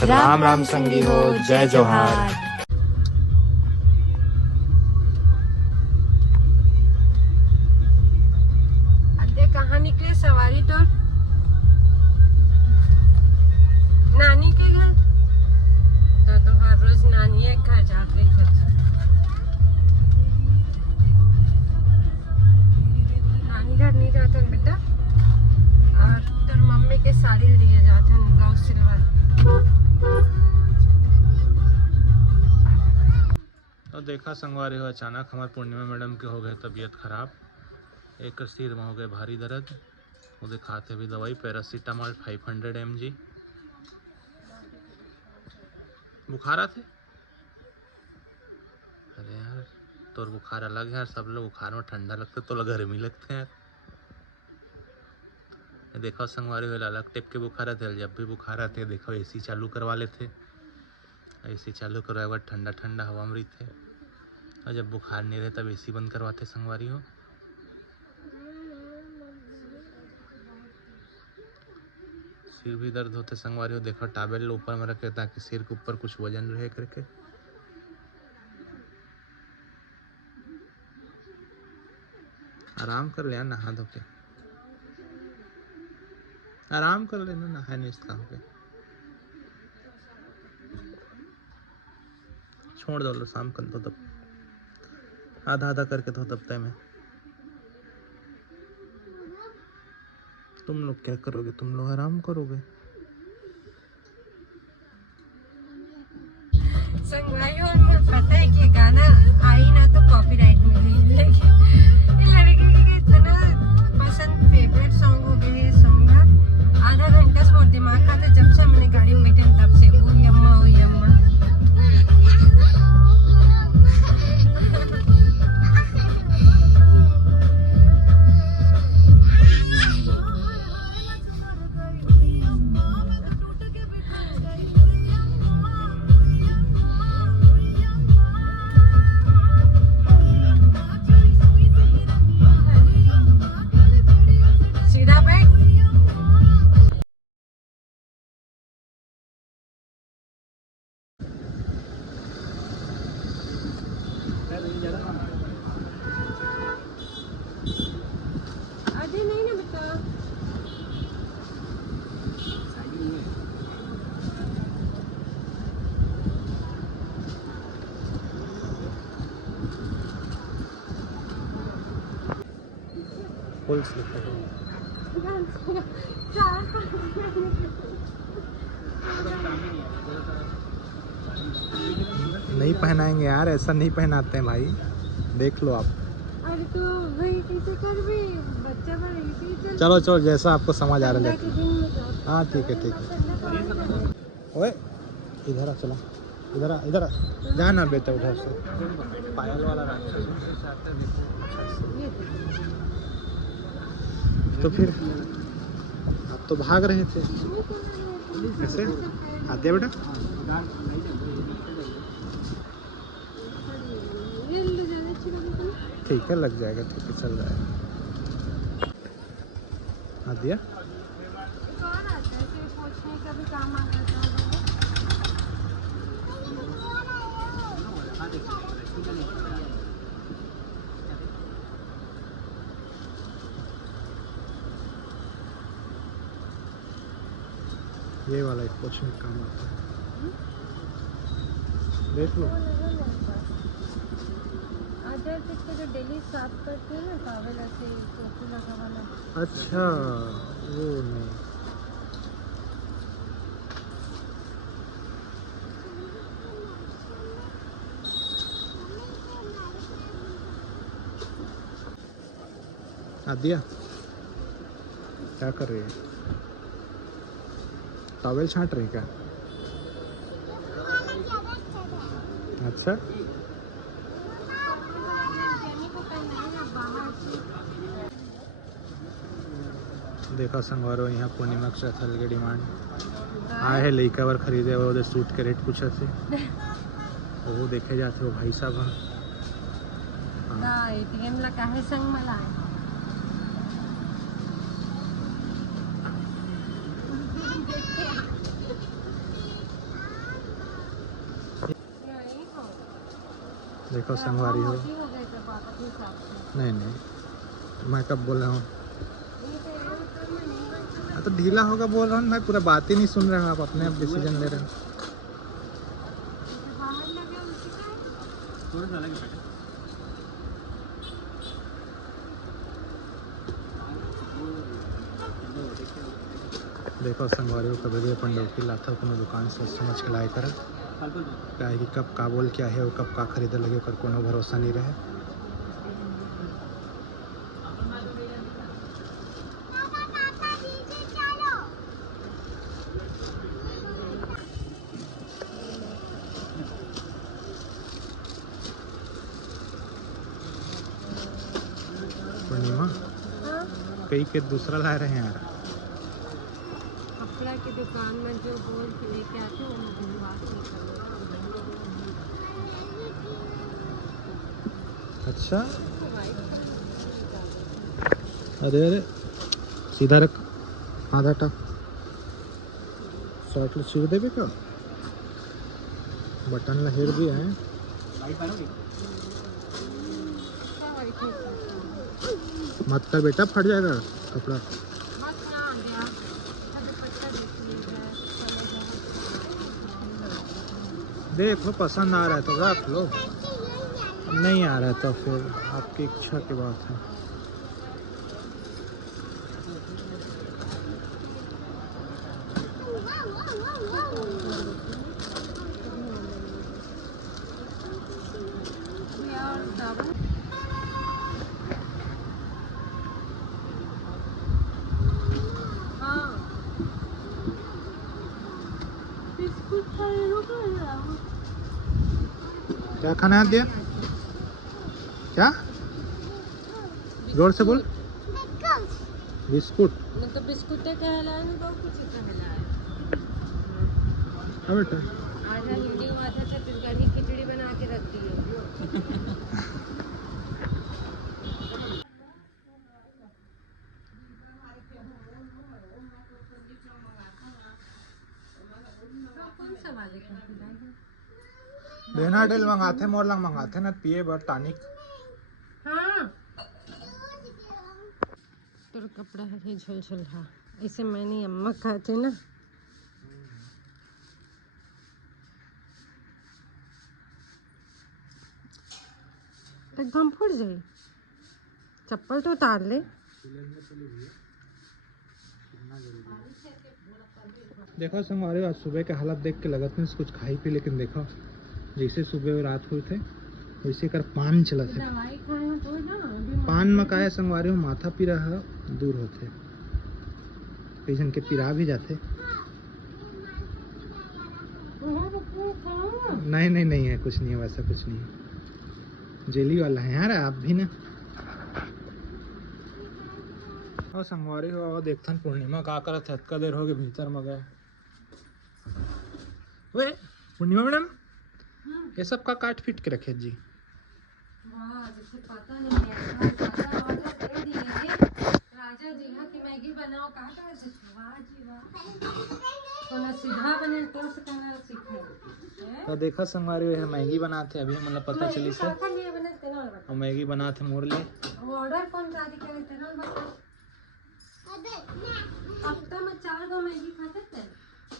राम राम संगी हो, जय जोहार। कहाँ निकले सवारी तो नानी के घर तो हर रोज नानी एक घर जाते थे। नानी घर नहीं जाते बेटा, और तेरे मम्मी के साड़ी दिए जाते हैं ब्लाउज सिलवा। तो देखा संगवारी हो, अचानक हमारे पूर्णिमा मैडम के हो गए तबीयत खराब। एक सिर में हो गए भारी दर्द, वो दिखाते भी दवाई पैरासीटामॉल 500 mg। बुखार थे? अरे यार, तो बुखार अलग है यार, सब लोग बुखार में ठंडा लगता है तो गर्मी लगते हैं यार। देखो संगवारी हो, अलग टेप के बुखार थे। जब भी बुखार आते देखो एसी चालू करवा लेते, एसी चालू करवाए बाद ठंडा ठंडा हवा में रहते, और जब बुखार नहीं रहे तब एसी बंद करवाते संगवारी हो। सिर भी दर्द होते संगवारी हो, देखो टॉवेल ऊपर में रखे ताकि सिर के ऊपर कुछ वजन रहे करके। आराम कर ले, नहा धो के आराम कर लेना, नहा नहीं इसका हो गया। छोड़ दो लो, शाम कर दो तब, आधा आधा करके धो तब तय में। तुम लोग क्या करोगे? तुम लोग आराम करोगे। संगवारी हो, मुझे पता है कि गाना आई ना तो कॉपीराइट मिलेगी, लेकिन ये लड़की के इतना पसंद फेवरेट सॉन्ग हो गया ये सॉन्ग ना। आधा घंटा से बहुत दिमाग खाता, जब से हमने गाड़ी में बैठे तब से ओ यम्मा ओ यम्मा। अरे नहीं ना बेटा, फुल स्लिप है। नहीं पहनाएंगे यार, ऐसा नहीं पहनाते हैं भाई, देख लो आप। अरे तो भाई कैसे कर भी बच्चा पर ऐसे ही चलो चलो, जैसा आपको समझ आ रहा है। चल। हाँ ठीक है ठीक है। ओए इधर आ, चला इधर आ, इधर आ, जा ना बेटा उधर से। पायल वाला रास्ता तो फिर आप तो भाग रहे थे ऐसे। आते बेटा, ठीक है लग जाएगा, ठीक है चल जाएगा। हाँ दिया ये वाला एक पोछने में काम आता है, देख लो। जो डेली साफ करते हैं ना टॉवेल ऐसे टोपी लगा वाला। अच्छा वो नहीं, दिया क्या कर रही है? टॉवेल छांट रही क्या? अच्छा देखा संगवारो, यहाँ पूर्णिमा के थल के डिमांड आए है लइका बर खरीदे, वो सूट के रेट पूछा थे वो देखे जाते हो भाई साहब। हाँ एटीएम ला काहे संग मला देखो संगवारी हो। मोटी हो गए थे पापा के हिसाब से। नहीं नहीं, मैं कब बोल रहा हूँ? हाँ तो ढीला होगा बोल रहा हूँ मैं, पूरा बात ही नहीं सुन रहे हो आप, अपने आप डिसीजन ले रहे हो। बाहर लगे उसी का देखो संगवारी हो, कभी भी अपन डोकी लाथा कोनो दुकान सोच समझ के लाए कर, क्या है कि कब का बोल क्या है और कब का खरीदे लगे ओकर कोनो भरोसा नहीं रहे। पूर्णिमा हाँ? कई के दूसरा ला रहे हैं यार। कपड़ा की दुकान में जो बोल के लेके आते हैं वो धुलवास निकल। अच्छा, अरे अरे सीधा रख, हाथ हटा, शॉर्ट सीव दे भी क्या, बटन लहेर भी है। मत कर बेटा, फट जाएगा कपड़ा। देखो पसंद आ रहा है तो रख लो, नहीं आ रहा है तो फिर आपकी इच्छा की बात है। क्या खाना है दिया? क्या? जोर से बोल। बिस्कुट। मतलब बिस्कुट कहलाए ना, बहुत कुछ कहलाए। हाँ बेटा। आधा हिंदी में आधा छत्तीसगढ़ी की खिचड़ी बना के रख दी है। कौन सा वाले का है? बेनाडेल मंगाते मोर लंग मंगाते ना पिए बर टॉनिक। हाँ तो कपड़ा है झोल झोल। हाँ ऐसे मैंने अम्मा कहते ना। एकदम फूट जाए, चप्पल तो उतार ले। देखो संगवारी, आज सुबह के हालत देख के लगत नहीं कुछ खाई पी, लेकिन देखो जैसे सुबह और रात हुए थे वैसे कर पान चला थे। दवाई खाए हो तो ना पान मकाया संगवारी हो, माथा पीरा है दूर होते, कई जन के पिरा भी जाते। नहीं नहीं नहीं है, कुछ नहीं है वैसा, कुछ नहीं है, जेली वाला है यार आप भी ना। और संगवारी हो और देखथन पूर्णिमा का करत है, इतना देर हो गए भीतर में गए। वे पूर्णिमा मैडम, ये सब का काट पीट के रखे जी। जैसे पता नहीं है, ऑर्डर दे दिए राजा जी हाँ कि मैगी बनाओ, कहा था वैसे वाह जी वाह, तो ना सीधा बने तो से कहना सीखे। तो देखा संगवारी है मैगी बनाते अभी मतलब पता चली से, लिए बने तेरा और मैगी बनाते मोर ले। ऑर्डर कौन जारी करे तेरा बता। हफ्ते में 4 मैगी खाते थे।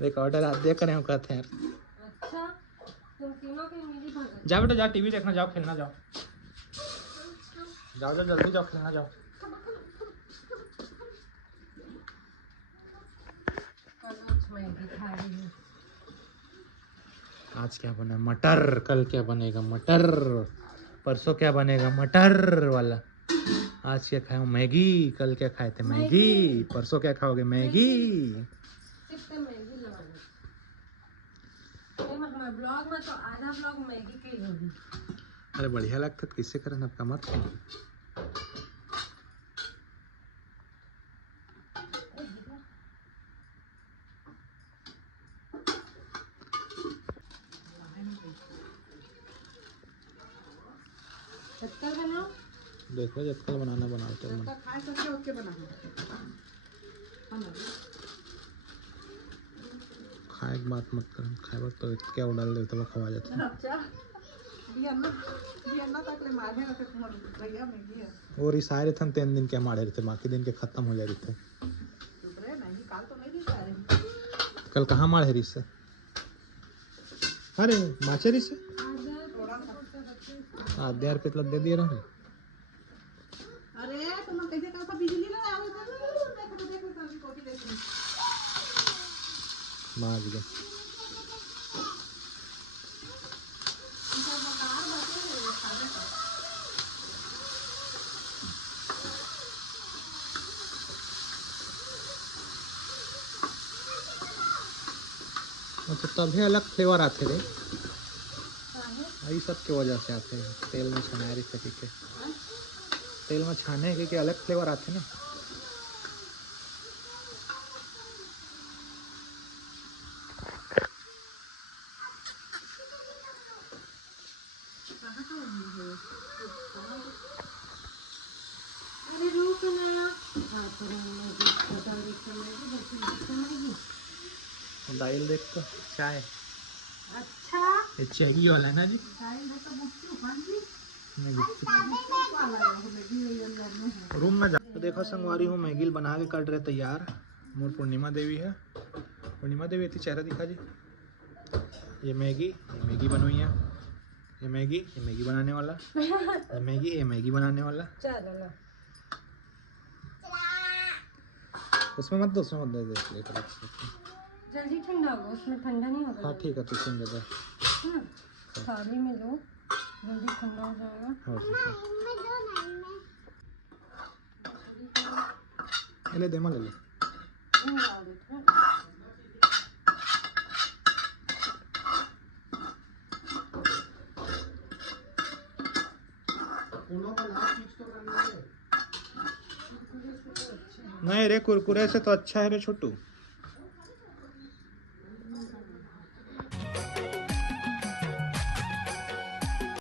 देख ऑर्डर आप दे करे हम कहते हैं। अच्छा तुम तीनों के मेरी भगत। जा बेटा जा, टीवी देखना जाओ, खेलना जाओ, जाओ जाओ जल्दी जाओ, खेलना जाओ। मैगी खा रही हूँ। आज क्या बना मटर, कल क्या बनेगा मटर, परसों क्या बनेगा मटर वाला। आज क्या खाए मैगी, कल क्या खाए थे मैगी, परसों क्या खाओगे मैगी। ब्लॉग में तो आधा ब्लॉग मैगी के ही होगी। अरे बढ़िया लगता है, किससे करना आपका मत। देखो जब कल बनाना बनाओ तो खाए बात मत कर, खाए तो क्या डाल देते वो खवा जाता है। और इस आए थे 3 दिन के हमारे रहते, बाकी दिन के खत्म हो जा रहे थे। कल कहाँ मारे रिस से? अरे माचेरी से आधे रुपये तो दे दिए रहे। मार गया तो तभी अलग फ्लेवर आते रे, यही सब की वजह से आते हैं। तेल में छनाए रही थे के, तेल में छाने के अलग फ्लेवर आते ना। अरे रुक ना, दाल देख तो चाय, अच्छा ये चाहिए वाला है ना जी। रूम में जा तो देखो संगवारी हूँ, मैगी बना के कर रहे तैयार। मोर पूर्णिमा देवी है, पूर्णिमा देवी थी, चेहरा दिखा जी। ये मैगी बनवाई है, ये मैगी बनाने वाला, ये मैगी बनाने वाला। चलो ना, उसमें मत दो, उसमें मत दे दे। जल्दी ठंडा होगा, उसमें ठंडा नहीं होगा। हाँ ठीक है, तो सुन दे दे। हाँ, थाली में लो, जल्दी ठंडा हो जाएगा। ले दे ले ले। डाल देते हैं। नहीं रे, कुरकुरे से तो अच्छा है रे छोटू।